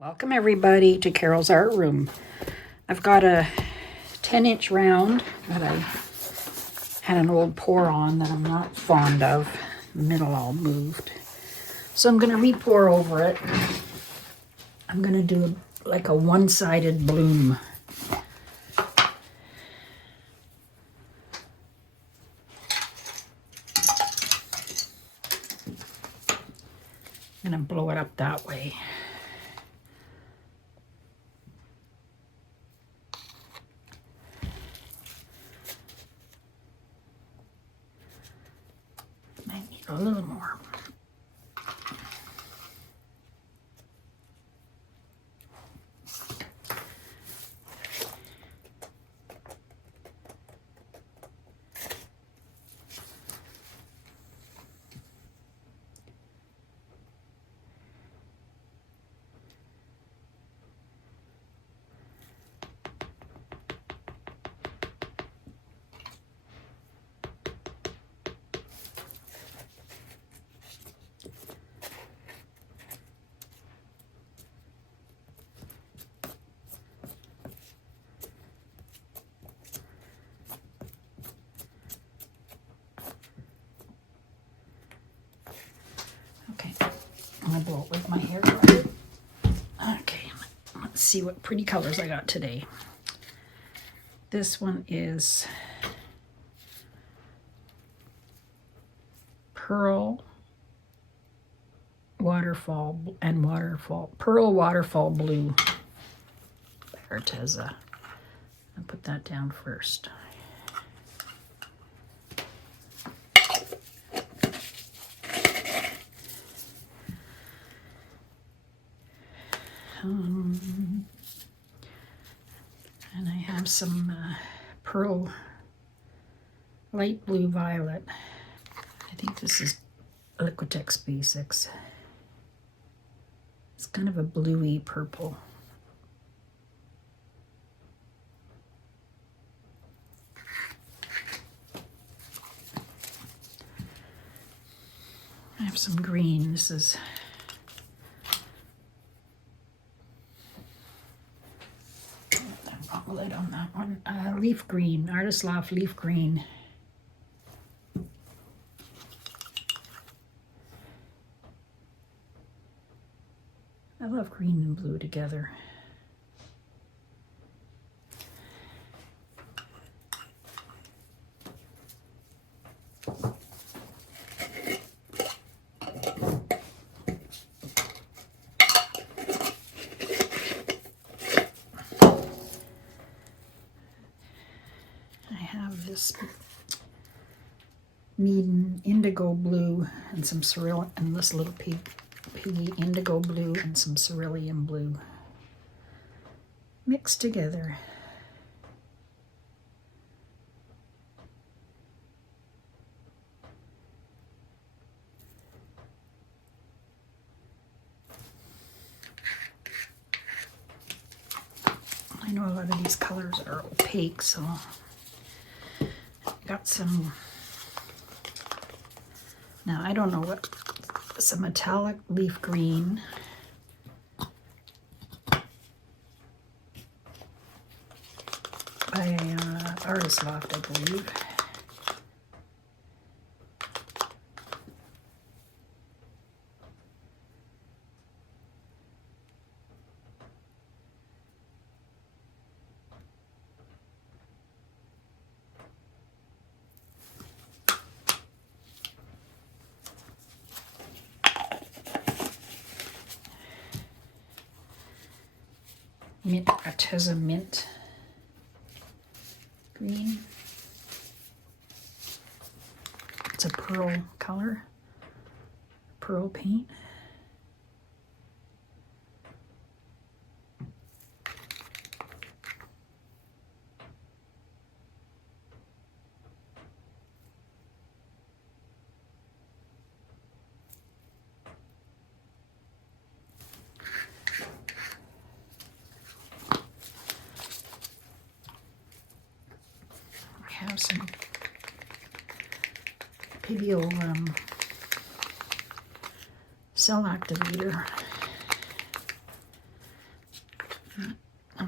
Welcome everybody to Carol's Art Room. I've got a 10-inch round that I had an old pour on that I'm not fond of. The middle all moved. So I'm going to re-pour over it. I'm going to do like a one-sided bloom. I'm going to blow it up that way. Might need a little more. Okay, I'm gonna blow it with my hair dryer. Okay, let's see what pretty colors I got today. This one is Pearl Waterfall and Pearl Waterfall Blue. Behr. I'll put that down first. And I have some Pearl Light Blue Violet. I think this is Liquitex Basics. It's kind of a bluey purple. I have some green. This is wrong lid on that one. Leaf green, Artist Loft Leaf Green. I love green and blue together. This Mead Indigo Blue and some cerulean, and this little piggy Indigo Blue and some cerulean blue mixed together. I know a lot of these colors are opaque, so got some, now I don't know what, some metallic leaf green. By Artist Loft, I believe. Arteza Mint green. It's a pearl color, pearl paint. Have some Pivio cell activator.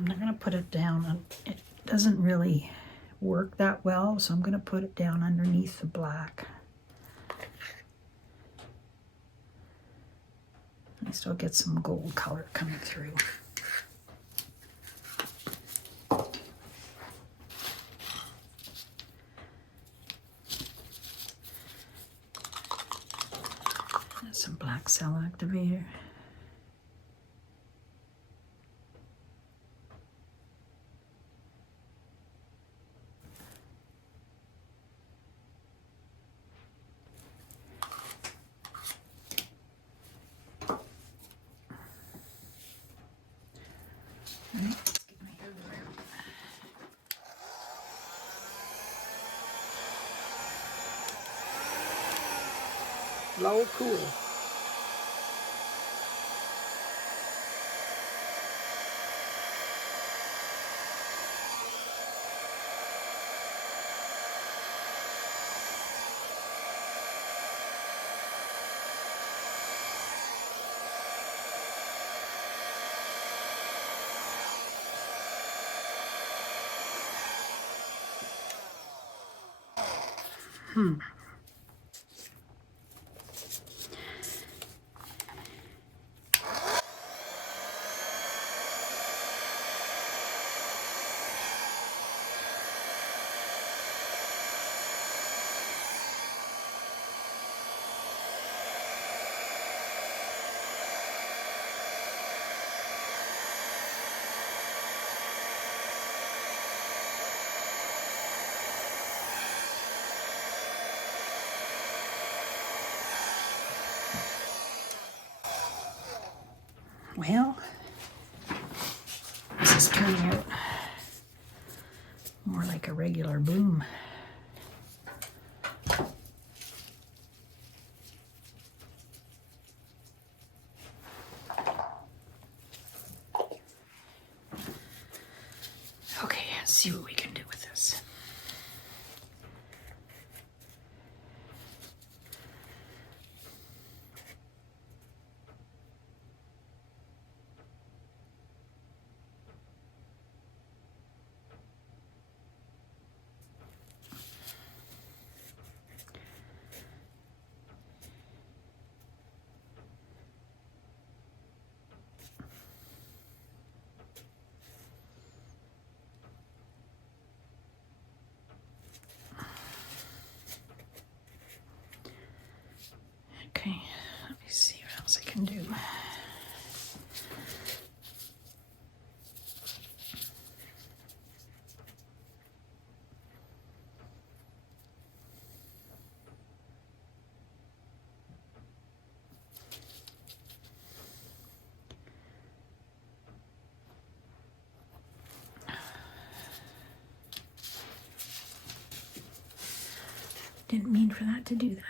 I'm not going to put it down. It doesn't really work that well, so I'm going to put it down underneath the black. I still get some gold color coming through. Some black cell activator. Low cool. Well, this is turning out more like a regular bloom. Okay, let's see what we can do with this. Okay, let me see what else I can do. Didn't mean for that to do that.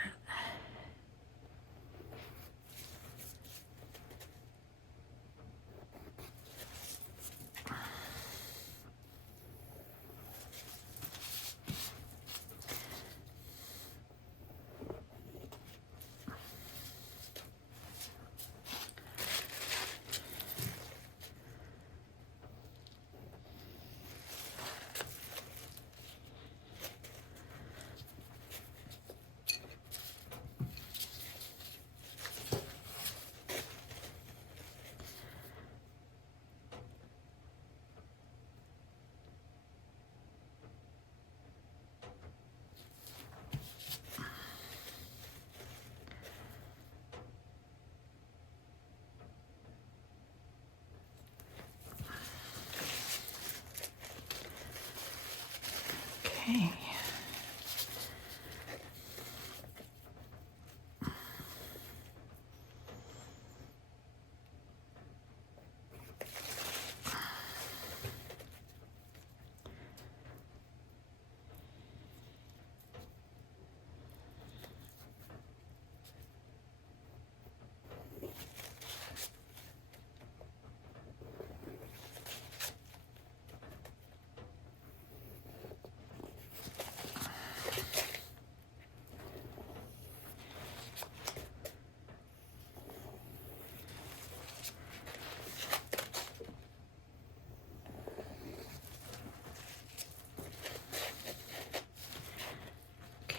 Okay.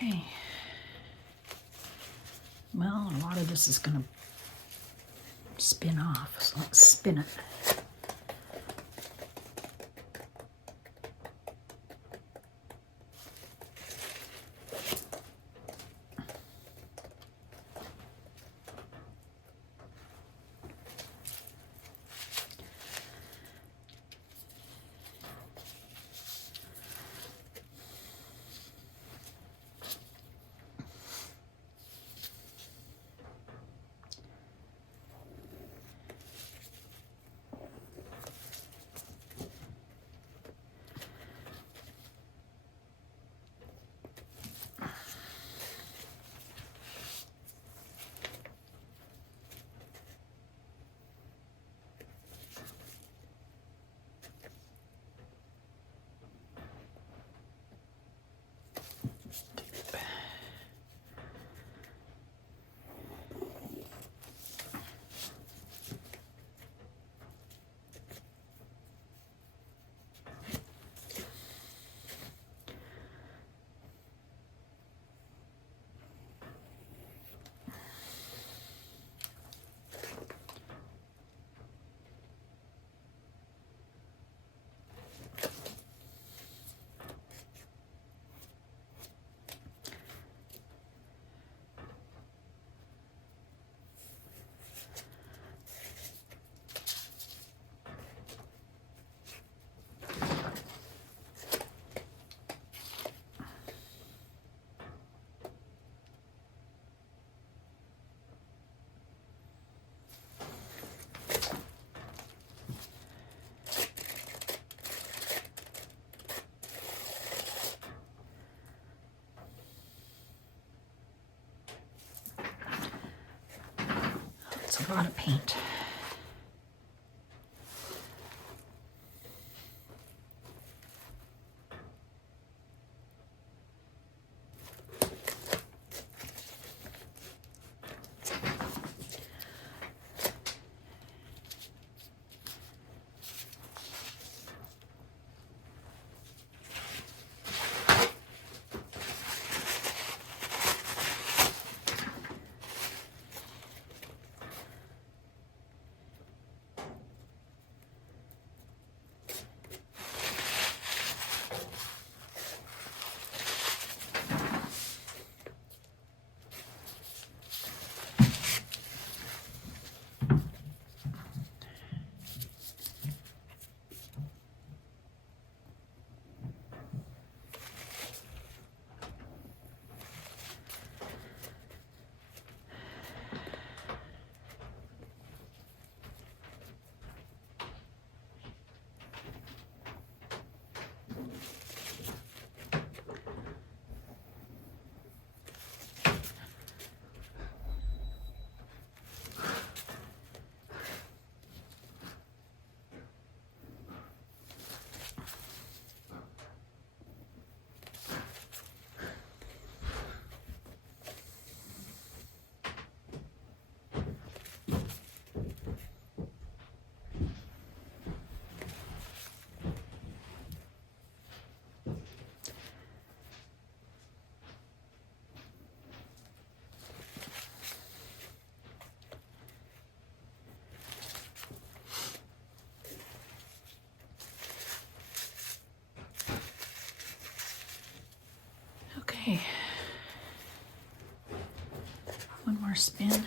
Okay. Well, a lot of this is going to spin off, so let's spin it. It's a lot of paint. Okay, one more spin.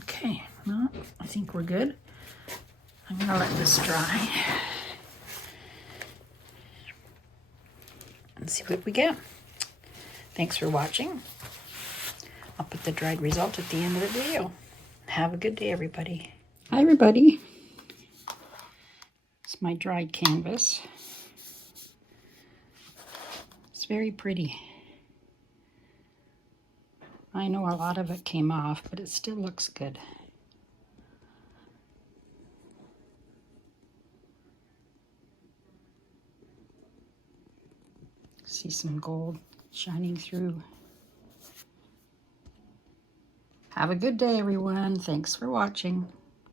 Okay, well, I think we're good. I'm gonna let this dry and see what we get. Thanks for watching. I'll put the dried result at the end of the video. Have a good day, everybody. Hi, everybody. my dried canvas. It's very pretty. I know a lot of it came off, but it still looks good. See some gold shining through. Have a good day, everyone. Thanks for watching.